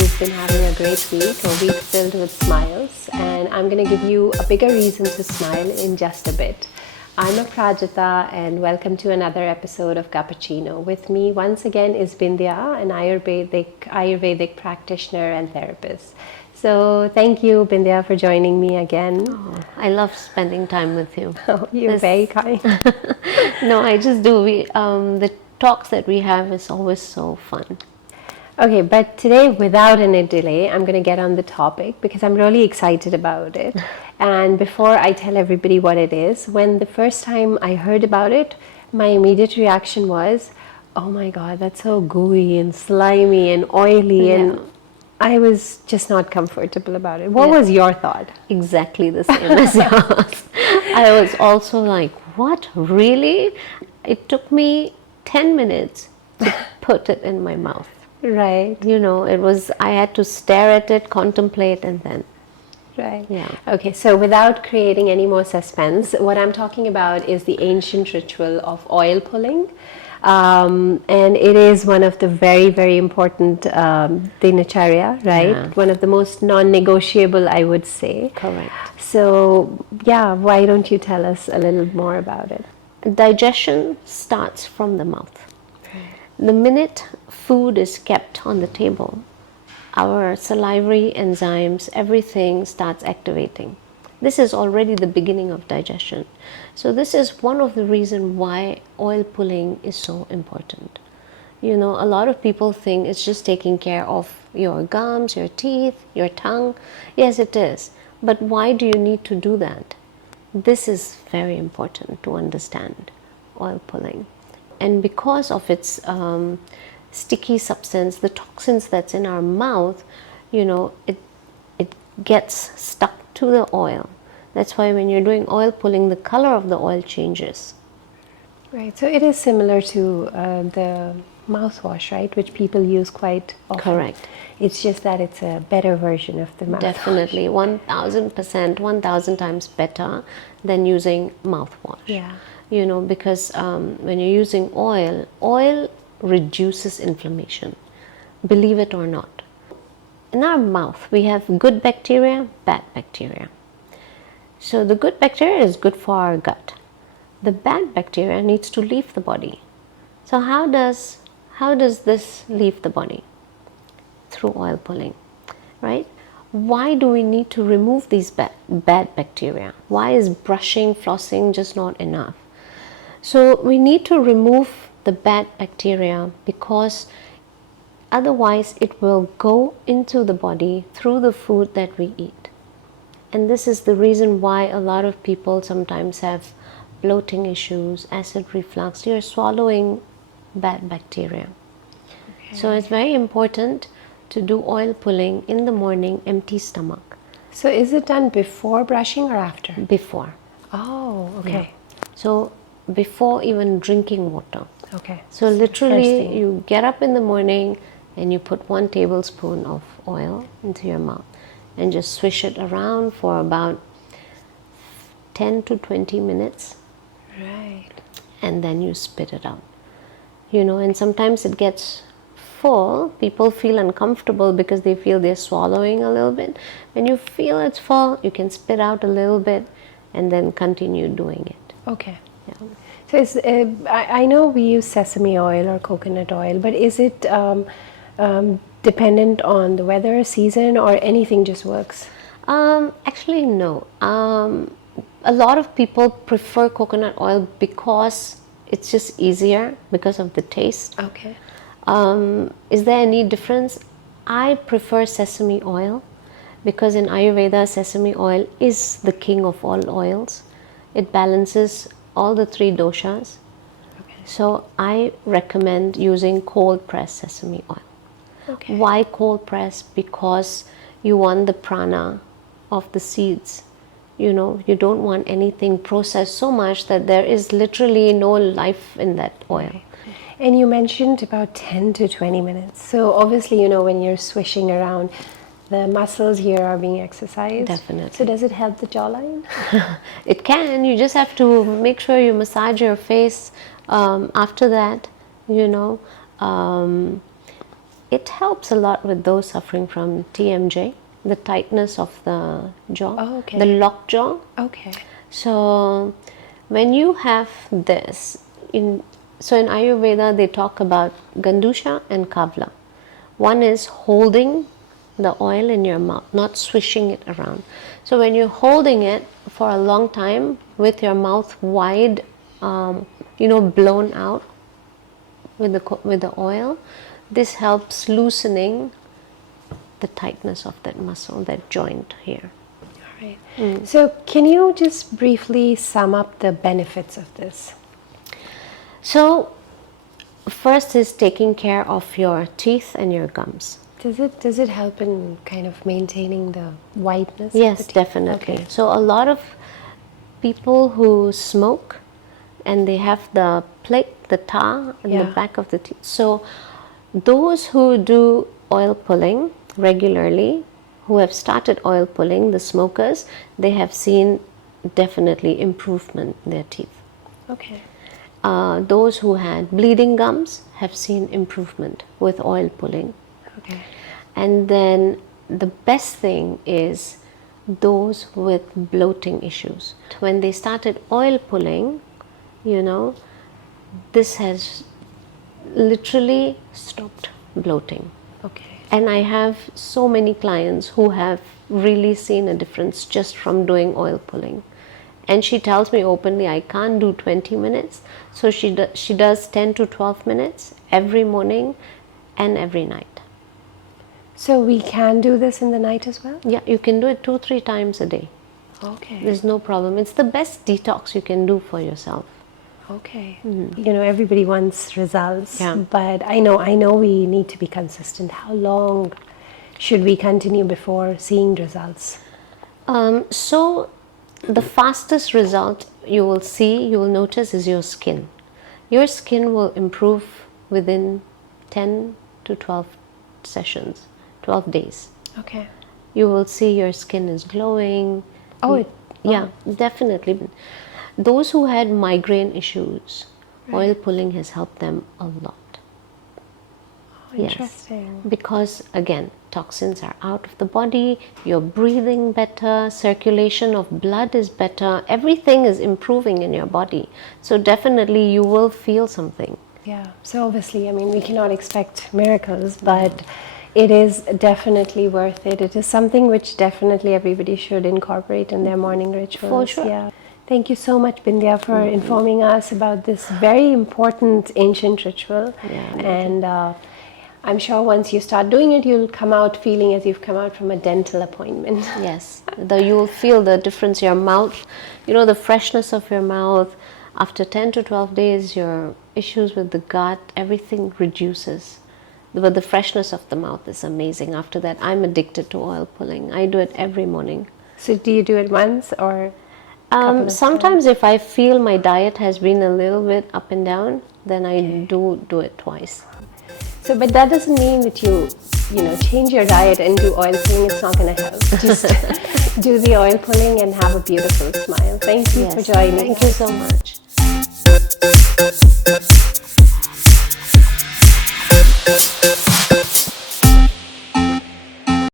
you've been having a great week, a week filled with smiles, and I'm going to give you a bigger reason to smile in just a bit. I'm Aprajita, and welcome to another episode of Guppuccino. With me once again is Bindiya, an Ayurvedic practitioner and therapist. So thank you, Bindiya, for joining me again. Oh, I love spending time with you. Oh, you're very kind. No, I just do. The talks that we have is always so fun. Okay, but today, without any delay, I'm going to get on the topic because I'm really excited about it. And before I tell everybody what it is, when the first time I heard about it, my immediate reaction was, oh my God, that's so gooey and slimy and oily, and I was just not comfortable about it. What was your thought? Exactly the same as yours. I was also like, what, really? It took me 10 minutes to put it in my mouth. Right. I had to stare at it, contemplate, and then. Right. Yeah. Okay, so without creating any more suspense, what I'm talking about is the ancient ritual of oil pulling. And it is one of the very, very important dinacharya, right? Yeah. One of the most non-negotiable, I would say. Correct. So, why don't you tell us a little more about it? Digestion starts from the mouth. The minute food is kept on the table, our salivary enzymes, everything starts activating. This is already the beginning of digestion. So this is one of the reasons why oil pulling is so important. A lot of people think it's just taking care of your gums, your teeth, your tongue. Yes, it is. But why do you need to do that? This is very important to understand, oil pulling. And because of its sticky substance, the toxins that's in our mouth, it gets stuck to the oil. That's why when you're doing oil pulling, the color of the oil changes. Right, so it is similar to the mouthwash, right, which people use quite often. Correct. It's just that it's a better version of the mouthwash. Definitely, 1000%, 1000 times better than using mouthwash. Yeah. Because when you're using oil reduces inflammation, believe it or not. In our mouth, we have good bacteria, bad bacteria. So the good bacteria is good for our gut. The bad bacteria needs to leave the body. So how does this leave the body? Through oil pulling, right? Why do we need to remove these bad bacteria? Why is brushing, flossing just not enough? So we need to remove the bad bacteria because otherwise it will go into the body through the food that we eat. And this is the reason why a lot of people sometimes have bloating issues, acid reflux. You're swallowing bad bacteria. Okay. So it's very important to do oil pulling in the morning, empty stomach. So is it done before brushing or after? Before. Oh, okay. Yeah. So before even drinking water. Okay. So literally you get up in the morning and you put 1 tablespoon of oil into your mouth and just swish it around for about 10 to 20 minutes. Right. And then you spit it out. And sometimes it gets full. People feel uncomfortable because they feel they're swallowing a little bit. When you feel it's full, you can spit out a little bit and then continue doing it. Okay. Yeah. So I know we use sesame oil or coconut oil, but is it dependent on the weather, season, or anything just works? Actually, no. A lot of people prefer coconut oil because it's just easier because of the taste. Okay. Is there any difference? I prefer sesame oil because in Ayurveda, sesame oil is the king of all oils. It balances all the 3 doshas. Okay. So I recommend using cold pressed sesame oil. Okay. Why cold pressed? Because you want the prana of the seeds. You don't want anything processed so much that there is literally no life in that oil. Okay. And you mentioned about 10 to 20 minutes. So obviously, when you're swishing around, the muscles here are being exercised. Definitely. So does it help the jawline? It can. You just have to make sure you massage your face after that, it helps a lot with those suffering from TMJ, the tightness of the jaw, Oh, okay. the locked jaw. Okay. So when you have this, in Ayurveda they talk about Gandusha and Kavla. One is holding the oil in your mouth, not swishing it around. So when you're holding it for a long time with your mouth wide, blown out with the oil, this helps loosening the tightness of that muscle, that joint here. All right. So can you just briefly sum up the benefits of this? So first is taking care of your teeth and your gums. Does it help in kind of maintaining the whiteness? Yes, of the teeth? definitely. Okay. So a lot of people who smoke and they have the plaque, the tar in the back of the teeth. So those who do oil pulling regularly, who have started oil pulling, the smokers, they have seen definitely improvement in their teeth. Okay. Those who had bleeding gums have seen improvement with oil pulling. Okay. And then the best thing is those with bloating issues. When they started oil pulling, this has literally stopped bloating. Okay. And I have so many clients who have really seen a difference just from doing oil pulling. And she tells me openly, I can't do 20 minutes. So she does 10 to 12 minutes every morning and every night. So we can do this in the night as well? Yeah, you can do it 2-3 times a day. Okay. There's no problem. It's the best detox you can do for yourself. Okay. Everybody wants results, Yeah. but I know we need to be consistent. How long should we continue before seeing results? So the fastest result you will notice is your skin. Your skin will improve within 10 to 12 sessions, 12 days. Okay. You will see your skin is glowing. Yeah, definitely. Those who had migraine issues, oil pulling has helped them a lot. Interesting. Because again, toxins are out of the body, you're breathing better, circulation of blood is better, everything is improving in your body. So definitely you will feel something. Yeah. So obviously, we cannot expect miracles, but it is definitely worth it. It is something which definitely everybody should incorporate in their morning rituals. For sure. Yeah. Thank you so much, Bindiya, for informing us about this very important ancient ritual. Yeah. And I'm sure once you start doing it, you'll come out feeling as you've come out from a dental appointment. Yes, you'll feel the difference. Your mouth, the freshness of your mouth. After 10 to 12 days, your issues with the gut, everything reduces. But the freshness of the mouth is amazing. After that, I'm addicted to oil pulling. I do it every morning. So do you do it once or? Sometimes if I feel my diet has been a little bit up and down, then I do it twice. So, but that doesn't mean that you change your diet and do oil pulling. It's not going to help. Just do the oil pulling and have a beautiful smile. Thank you for joining. Thank you so much.